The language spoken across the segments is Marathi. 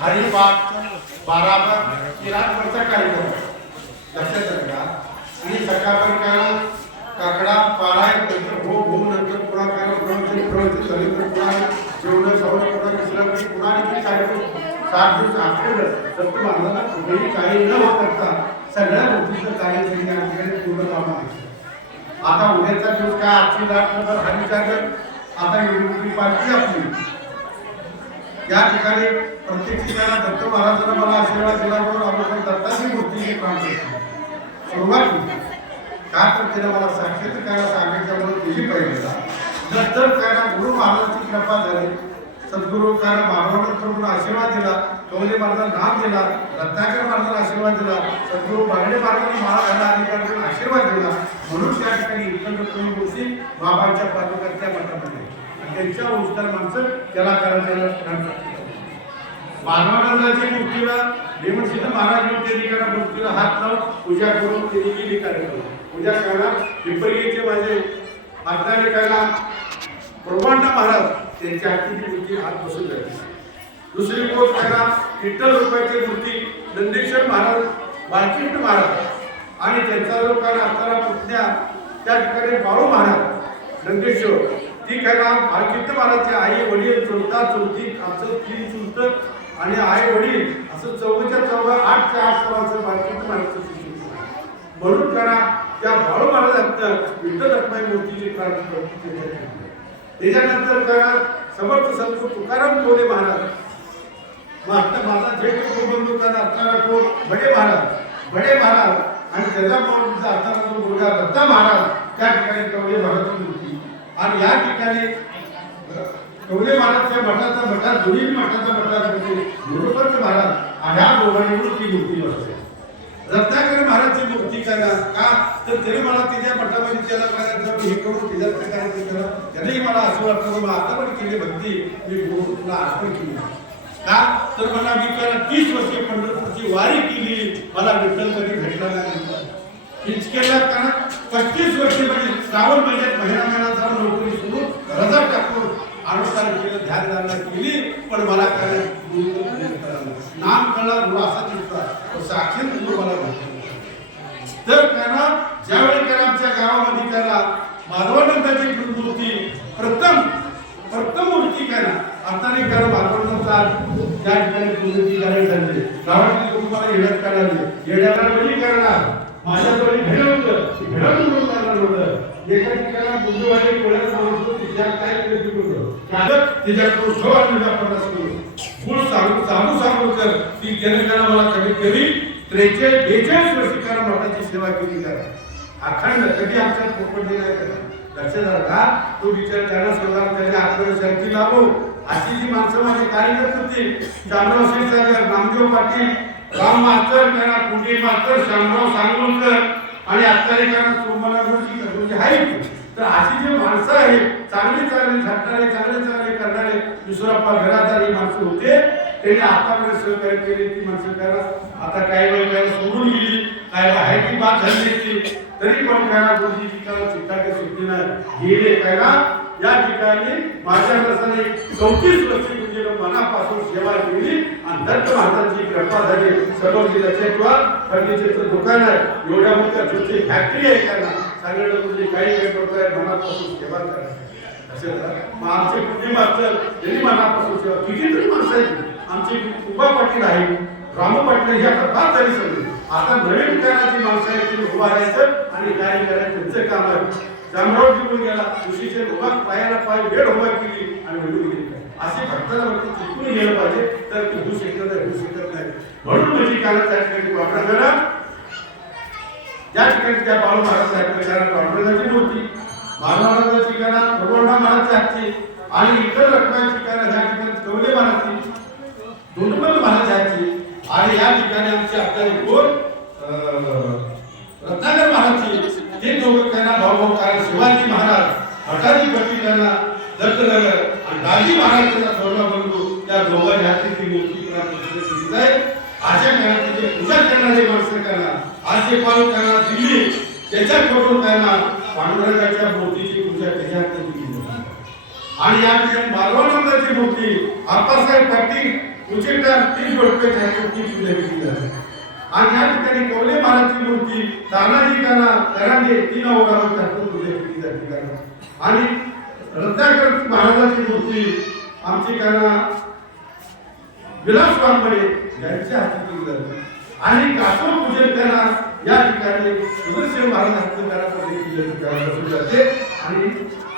हरिपाठ 12 कार्यक्रम लक्षात आला आणि सकाळपर्यंत काकडा पारायण नंतर हो हो नंतर पुन्हा काय प्रवचन झाले तर पुन्हा जेवण सवय पुन्हा विश्रांती पुन्हा आणखी कार्यक्रम 7 दिवस आखलं तर माणसाला कुठेही काही न करता सगळ्या गोष्टीचं कार्य त्यांनी पूर्ण काम आहे. आता उद्याचा दिवस काय आजची रात नंबर हा विचार आता निवडणुकी पार्टी आपली या ठिकाणी प्रत्येक ठिकाणी दत्त महाराजांना मला आशीर्वाद दिल्याबरोबर आपण दत्ताची मूर्तीचे काम करतो सुरुवात केली का तर त्याला मला साक्षात्कार सांगितल्यामुळे दिली पहिल्यांदा नंतर त्याला गुरु महाराजांची कृपा झाली सद्गुरु त्याला महाराजांकडून आशीर्वाद दिला कवले महाराजांना नाम दिला रत्नाकर महाराजांना आशीर्वाद दिला सद्गुरु बागडे महाराजांना महाराजांना अधिकाऱ्यांना आशीर्वाद दिला म्हणून त्या ठिकाणी इतकं मूर्ती बाबांच्या पादुकाच्या मठामध्ये त्यांच्या उस्तार माणसं त्याला करायला मानवानंदाची मूर्तीला भीमसिंह महाराज त्यांनी मूर्तीला हात लावून पूजा करून त्यांनी केली कार्यक्रम पूजा करणार पिंपरीचे माझे हाताने कायला प्रभांडा महाराज त्यांच्या हाती मूर्ती हात बसून जायची. दुसरी गोष्ट कायला विठ्ठल रुपयाची मूर्ती नंदेश्वर महाराज बाळकृष्ण महाराज आणि त्यांचा जो कायला असणारा पुतण्या त्या ठिकाणी बाळू महाराज नंदेश्वर ती कायला बाळकृष्ण महाराजचे आई वडील चुलता चुलती आमचं 3 चुलत आणि आई वडील असं 4च्या 4 8च्या 8 सवाचं बाळकृष्ण महाराजचं म्हणून करा त्या बाळू महाराजांचं विठ्ठल रखमाई मूर्तीची प्रार्थना त्याच्यानंतर करा समर्थ संत तुकाराम कोले महाराज माझा जे बंधू करा असणारा कोण बडे महाराज आणि त्याचा मुलगा असणारा तो मुलगा दत्ता महाराज त्या ठिकाणी कवले महाराजांची मूर्ती आणि या ठिकाणी कवले महाराजच्या मठाचा दोन्ही मठाचा गुरुपंत महाराज आणि ह्या दोघांनी ती मूर्ती बसते. रत्नाकर महाराजची मूर्ती करा का तर तरी मला तिच्या मठामध्ये त्याला करायचं हे करून तिच्या करायचं त्यानेही मला असं वाटतं बाबा आता पण केली भक्ती मी तुला अर्पण केली का तर मला मी त्याला 30 वर्षे पंढरपूरची वारी केली मला विठ्ठल कधी भेटला नाही इतकेला कारण 35 वर्षे म्हणजे श्रावण महिन्यात महिना जाऊन नोकरी सुरू रजा टाकून अनुष्ठान केलं ध्यान धारणा केली पण मला काय नाम कळला गुरु असा दिसला साक्षात गुरु मला तर त्यांना ज्यावेळी करा आमच्या गावामध्ये करा माधवानंदाची मूर्ती प्रथम मूर्ती करा आता नाही करा माधवानंदाचा त्या ठिकाणी मूर्ती करायला झाली गावातली लोक मला येण्यात काढायला येण्याला वेळी करणार माझ्याजवळ भेळ होतं भेळून करणार होतं एका ठिकाणी बुद्धवाडी कोळ्यात माणूस तिच्या काय केलं तिच्याकडून गुळ सांगू कर ती जनकाला मला कमी 43 वर्षिकांना मठाची सेवा केली करा अखंड कधी आमच्या पोपट दिलाय करा लक्षात आला तो विचार करा स्वतः त्याच्या आत्मशांती लाभो अशी जी माणसं माझे कार्यरत होती शामराव क्षीरसागर नामदेव पाटील राम मास्तर करा कुंडी मास्तर शामराव सांगोलकर आणि आत्तारेकरांना सोमवार गोष्टी आहेत तर अशी जी माणसं आहेत चांगली झटणारे चांगले करणारे विश्वराप्पा घरादारी माणसं होते त्यांनी आतापर्यंत सहकार्य केले ती माणसं करा आता काही वेळ काय सोडून गेली काय आहे ती बात झाली ती तरी पण काय गोष्टी ठिकाणी चित्ताच्या सुट्टीनं गेले काय या ठिकाणी माझ्या रसाने 34 वर्षे म्हणजे मनापासून सेवा केली आणि दत्त महाराजांची कृपा झाली समोरची लक्षात फर्निचरचं दुकान आहे एवढ्या मोठ्या छोटी फॅक्टरी आहे त्यांना सगळं म्हणजे काही करताय मनापासून सेवा करा आमचे कुठे मास्तर त्यांनी मनापासून सेवा कितीतरी माणसं आहेत आमचे उभा पाटील आहे रामू पाटील ह्या फार झाली सगळी आता नवीन करायची माणसं आहेत ती उभा राहायचं आणि काय करायचं त्यांचं काम आहे जांभराव जिंकून गेला तुशीचे उभा पायाला पाय वेळ उभा केली आणि निघून गेली असे भक्ताला वरती जिंकून गेलं पाहिजे तर ती होऊ शकत नाही म्हणून म्हणजे काला त्या ठिकाणी वापरा ज्या ठिकाणी त्या बाळू महाराज पांडुरंगाची मूर्ती महाराजांची करा प्रभुंडा महाराजची हातची आणि इतर रत्नाची करा ज्या ठिकाणी कवले महाराजची दोंडबंद महाराजांची आणि या ठिकाणी आमची आपल्याला कोण रत्नाकर महाराजची ते दोघं त्यांना भाऊ कारण शिवाजी महाराज भटाजी पट्टी त्यांना दत्तनगर आणि दाजी महाराज त्यांना थोरला बंधू त्या दोघांनी हाती ती मूर्ती प्राप्त आहे अशा काळात पूजा करणारे माणसं करणार आज जे पालक करणार दिल्ली त्याच्याकडून करणार पांडुरंगाच्या मूर्तीची पूजा त्याच्या हाती केली आणि या ठिकाणी मालवणची मूर्ती आप्पासाहेब पाटील उचिष्टात 30 जोडपे ठाकूरची पूजा केली जाते. आणि या ठिकाणी कवले महाराजची मूर्ती तानाजी काना करांडे 3 अवतारावर ठाकूर पूजा केली जाते. आणि रत्नाकर महाराजाची मूर्ती आमची काना विलास वाघमोडे यांच्या हाती केली जाते. आणि कासव पूजन करा या ठिकाणी सुदर्शन महाराज हस्तकारामध्ये केली जाते. आणि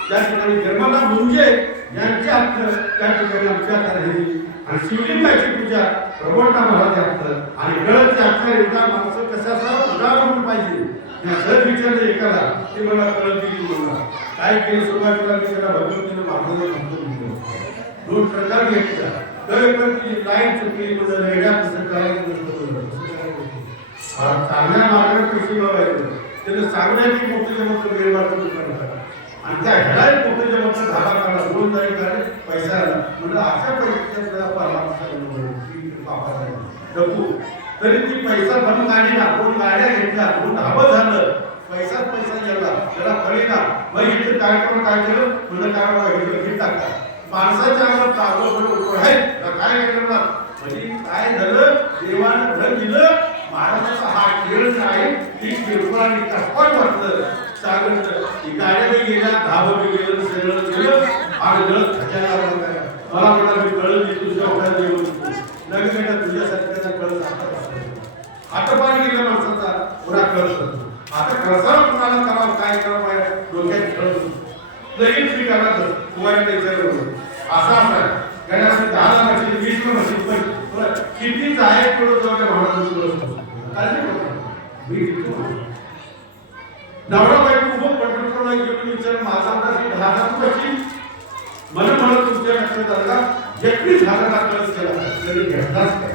त्या ठिकाणी निर्मला मुंजे यांच्या हात त्या ठिकाणी आमच्या कार्याची आणि शिवलिंगाची पूजा प्रभुता महाराज हात आणि गळाचे अक्षर एकदा माणसं कशाचा उदाहरण पाहिजे या सहज विचारले एकाला ते मला कळत की मला काय केलं सुरुवातीला मी त्याला भगवंताने मागवलं म्हणतो दोन प्रकार घेतला तर ती लाईन चुकली म्हणजे वेगळ्या कसं करायचं चांगल्या मार्गाने पैसे लावायचं त्याला चांगल्याची मोठे मोठं वेळ वाटून करतात आणि त्या घड्याळ मोठे मोठं धाबा काढला 2 तारीख काढले पैसा आला म्हणजे अशा पैशाचा तरी ती पैसा बनून काढली ना 2 गाड्या घेतल्या 2 धाबं झालं पैसा गेला त्याला कळेना मग इथे कार्यक्रम काय केलं म्हणजे काय टाका माणसाच्या अंगात ताबडतोब आहे काय करणार म्हणजे काय झालं देवानं धन दिलं महाराजाचा हा खेळ आहे ती किरकोळाने कष्टात वाटलं सांगितलं की गाड्या गेल्या धाबं गेलं सगळं गेलं आणि गळत खजाना मला म्हणाला मी कळत नाही तुझ्या ओढ्यात देऊ नगेटा तुझ्यासाठी त्याचा कळत आता पाणी गेल्या माणसाचा पुरा कळत आता प्रसार तुम्हाला करावं काय करावं डोक्यात कळत लगेच मी करणार तुम्हाला विचारलं असा आहे गण्यासाठी 10 लाखाची 20 लाखाची किती जाहीर करून जाऊन महाराजांचं नवरा बायको खूप पंढरपूरला गेलो विचार माझा अंदाज 10 लाख रुपयाची मला म्हणत तुमच्या लक्षात आला 31,000 खर्च केला तरी घेतलाच काय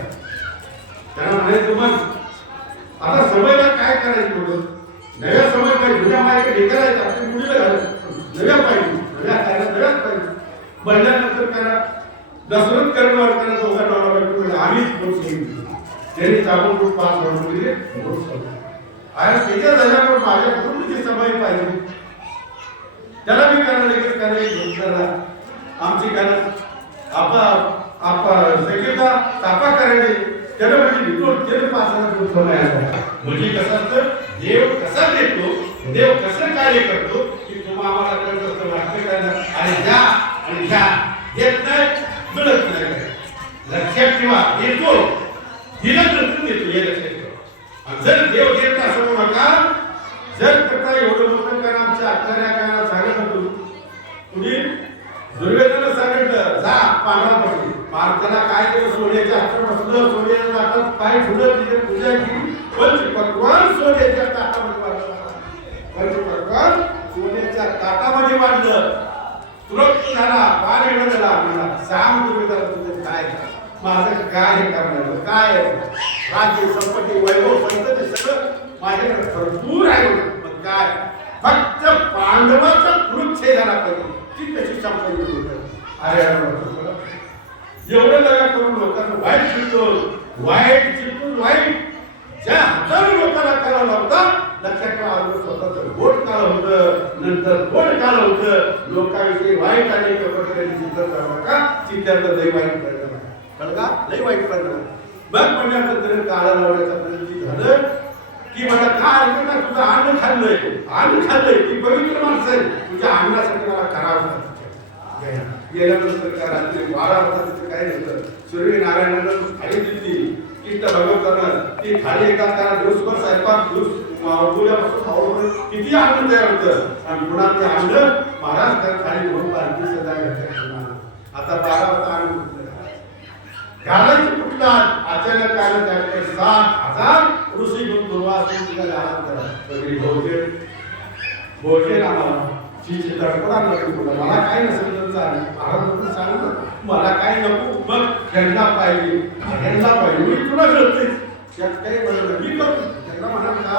त्यांना म्हणायचं मग आता समयला काय करायचं होतं नव्या समय पाहिजे जुन्या मायकडे हे करायचं आपली मुलीला घालायचं नव्या पाहिजे नव्या खायला नव्याच पाहिजे बनल्यानंतर करा दसरथ करणार करा दोघा नवरा बायको आम्हीच बोल सांगितलं त्यांनी ताबडतोब 5 वर्ष दिले आणि त्याच्या झाल्यावर माझ्या पूर्णची सभा पाहिजे त्याला मी कारण लगेच करायला आमची कारण सगळ्या तापा करायला त्याला म्हणजे रिपोर्ट केलं 5,000 समय म्हणजे कसं असतं देव कसा देतो देव कसं कार्य करतो की तुम्हाला आम्हाला कळत असतं वाटतं काय आणि द्या आणि घ्या देत नाही मिळत नाही लक्षात ठेवा देतो दिला नंतर देतो हे लक्षात ठेवा जर देव देत असं नका जर करता एवढं मोठं कारण आमच्या आचार्या काय सांगत होतो तुम्ही दुर्योधनाला सांगितलं जा पांडवा पडली त्याला काय केलं सोन्याच्या हातात बसलं सोन्याच्या ताटात पाय ठेवलं तिथे पूजा केली पंचपक्वान सोन्याच्या ताटामध्ये वाढलं पंचपक्वान सोन्याच्या ताटामध्ये वाढलं तुरंत झाला पार येणं झाला मला सांग तुम्ही त्याला तुझं काय माझं काय हे करणार काय राज्य संपत्ती वैभव संपत्ती सगळं माझ्याकडे भरपूर आहे पण काय फक्त पांडवाचा कुरुक्षेत्र झाला पाहिजे ती कशी संपत्ती अरे एवढं लगा करून लोकांना वाईट चिंतून वाईट ज्या हजारो लोकांना करावं लागतं लक्षात ठेवा स्वतःचं गोट काल होतं नंतर गोट काल होतं लोकांविषयी वाईट आणि चिंतन करावं का चिंत्याचं लय वाईट परिणाम कळगा लय वाईट परिणाम मग म्हणल्यानंतर काळा लावण्याचा प्रयत्न झालं की मला काय ऐकलं तुझं अन्न खाल्लंय ती पवित्र माणसं आहे तुझ्या अन्नासाठी मला करावं गेल्यानंतर काय रात्री 12 वाजता काय नव्हतं सूर्यनारायणाला थाळी दिली किती भगवंतानं ती थाळी एका त्याला दिवसभर स्वयंपाक उठवल्यापासून खाऊन किती आनंद तयार होतं आणि पुन्हा ते अन्न महाराज त्या थाळी म्हणून पालखी सदा घेतल्या आता 12 वाजता आनंद घालायचं कुठला अचानक आलं त्याकडे 7,000 ऋषी घेऊन दुर्वास भोजन आम्हाला मला काय नसेल तर चालेल महाराज सांगतो मला काय नको मग त्यांना पाहिजे मी तुला कळते त्यात काही म्हणत मी करतो त्यांना म्हणा का